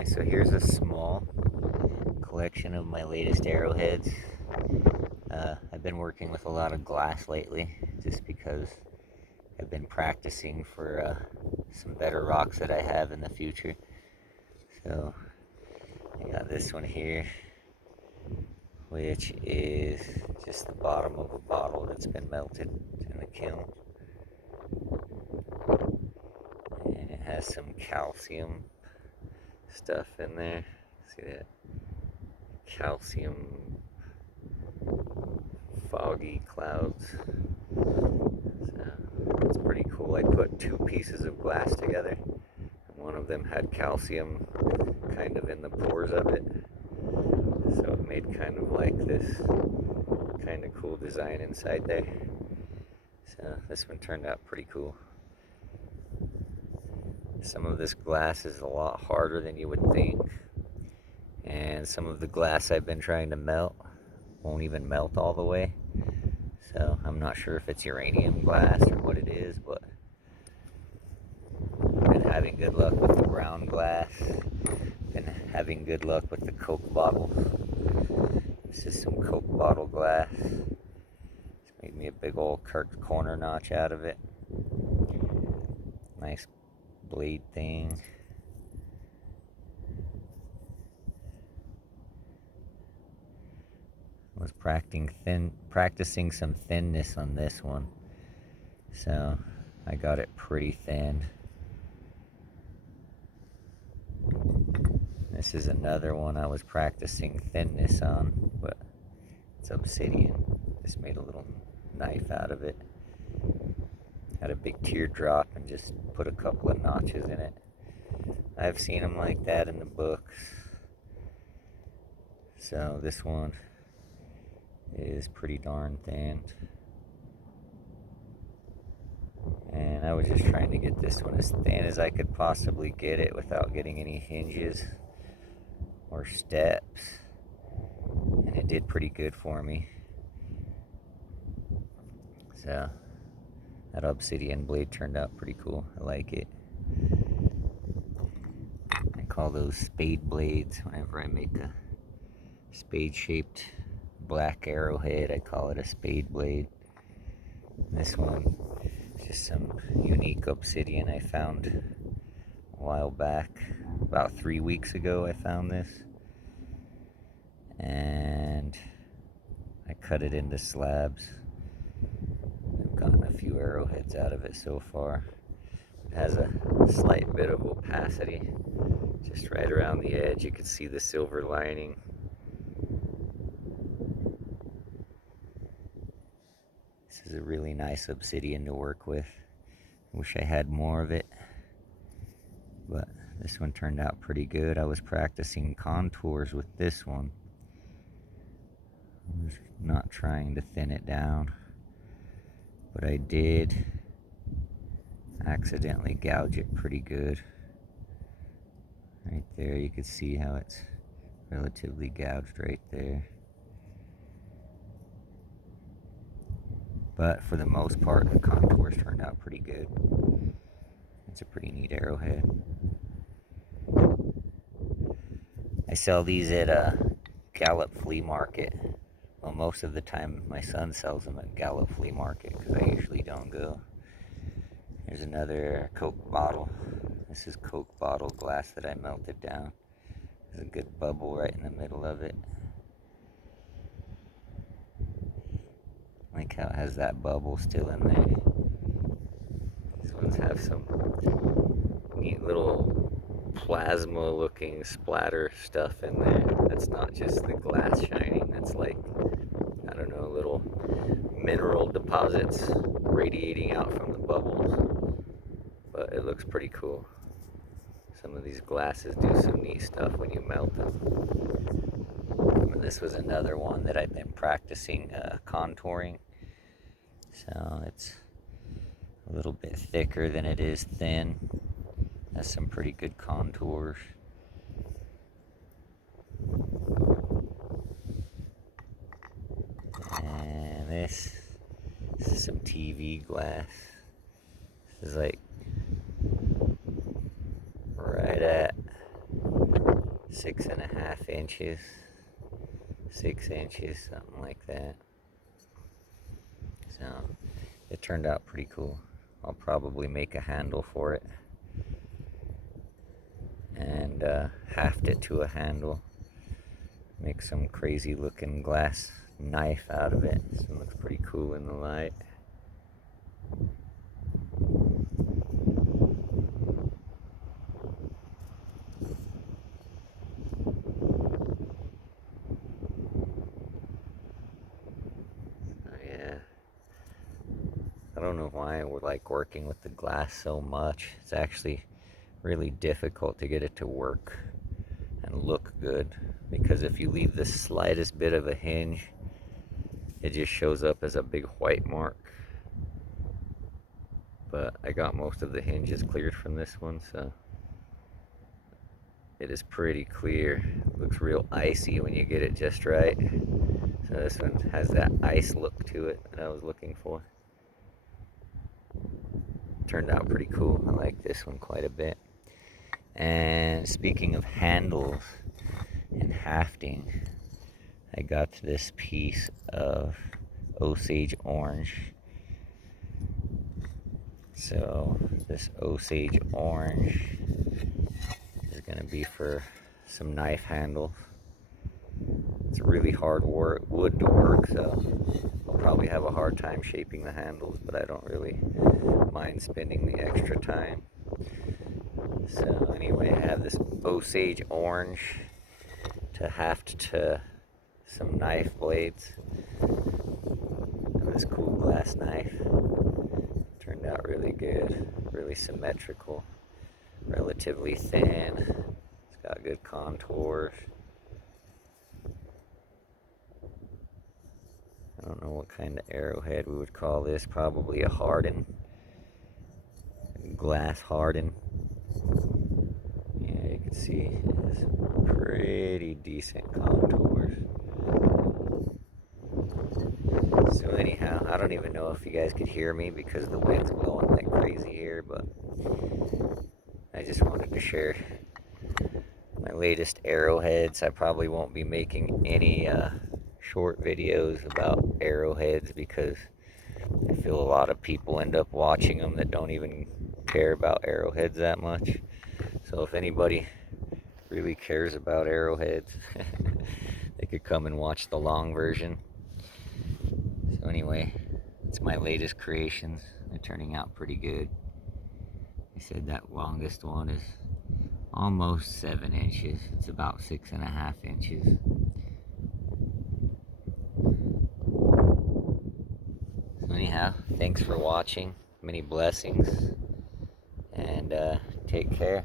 Alright, so here's a small collection of my latest arrowheads. I've been working with a lot of glass lately just because I've been practicing for some better rocks that I have in the future. So I got this one here, which is just the bottom of a bottle that's been melted in the kiln. And it has some calcium stuff in there. See that? Calcium foggy clouds. So it's pretty cool. I put two pieces of glass together. One of them had calcium kind of in the pores of it. So it made kind of like this kind of cool design inside there. So this one turned out pretty cool. Some of this glass is a lot harder than you would think. And some of the glass I've been trying to melt won't even melt all the way. So I'm not sure if it's uranium glass or what it is, but I've been having good luck with the brown glass. Been having good luck with the Coke bottles. This is some Coke bottle glass. It's made me a big old corner notch out of it. Nice blade thing. I was practicing some thinness on this one, so I got it pretty thin. This is another one I was practicing thinness on, but it's obsidian. Just made a little knife out of it. Had a big teardrop and just put a couple of notches in it. I've seen them like that in the books. So this one is pretty darn thin. And I was just trying to get this one as thin as I could possibly get it without getting any hinges or steps. And it did pretty good for me. So that obsidian blade turned out pretty cool. I like it. I call those spade blades whenever I make a spade shaped black arrowhead. I call it a spade blade. This one is just some unique obsidian I found a while back. About 3 weeks ago I found this. And I cut it into slabs. I've gotten a few arrowheads out of it so far. It has a slight bit of opacity. Just right around the edge you can see the silver lining. This is a really nice obsidian to work with. Wish I had more of it, but this one turned out pretty good. I was practicing contours with this one. I was not trying to thin it down, but I did accidentally gouge it pretty good. Right there, you can see how it's relatively gouged right there. But for the most part, the contours turned out pretty good. It's a pretty neat arrowhead. I sell these at a Gallup flea market. Well, most of the time my son sells them at Gallup flea market because I usually don't go. Here's another Coke bottle. This is Coke bottle glass that I melted down. There's a good bubble right in the middle of it. Like how it has that bubble still in there. These ones have some neat little plasma looking splatter stuff in there. That's not just the glass shining, that's like, I don't know, little mineral deposits radiating out from the bubbles. But it looks pretty cool. Some of these glasses do some neat stuff when you melt them. This was another one that I've been practicing contouring. So it's a little bit thicker than it is thin. Has some pretty good contours. And this is some TV glass. This is like right at 6.5 inches, 6 inches, something like that. So it turned out pretty cool. I'll probably make a handle for it and haft it to a handle. Make some crazy looking glass knife out of it. So it looks pretty cool in the light. So yeah, I don't know why I would like working with the glass so much. It's actually really difficult to get it to work and look good, because if you leave the slightest bit of a hinge, it just shows up as a big white mark. But I got most of the hinges cleared from this one, so it is pretty clear. It looks real icy when you get it just right. So this one has that ice look to it that I was looking for. Turned out pretty cool. I like this one quite a bit. And speaking of handles and hafting, I got this piece of Osage orange. So this Osage orange is going to be for some knife handles. It's a really hard wood to work, so I'll probably have a hard time shaping the handles, but I don't really mind spending the extra time. So anyway, I have this Osage orange to haft to some knife blades. And this cool glass knife. Turned out really good, really symmetrical, relatively thin. It's got good contours. I don't know what kind of arrowhead we would call this. Probably a hardened, glass hardened. Yeah, you can see it's pretty decent contours. So anyhow, I don't even know if you guys could hear me because the wind's blowing like crazy here, but I just wanted to share my latest arrowheads. I probably won't be making any short videos about arrowheads because I feel a lot of people end up watching them that don't even care about arrowheads that much. So if anybody really cares about arrowheads, they could come and watch the long version. So anyway, it's my latest creations. They're turning out pretty good. I said that longest one is almost 7 inches. It's about 6.5 inches. So anyhow, thanks for watching. Many blessings. And take care.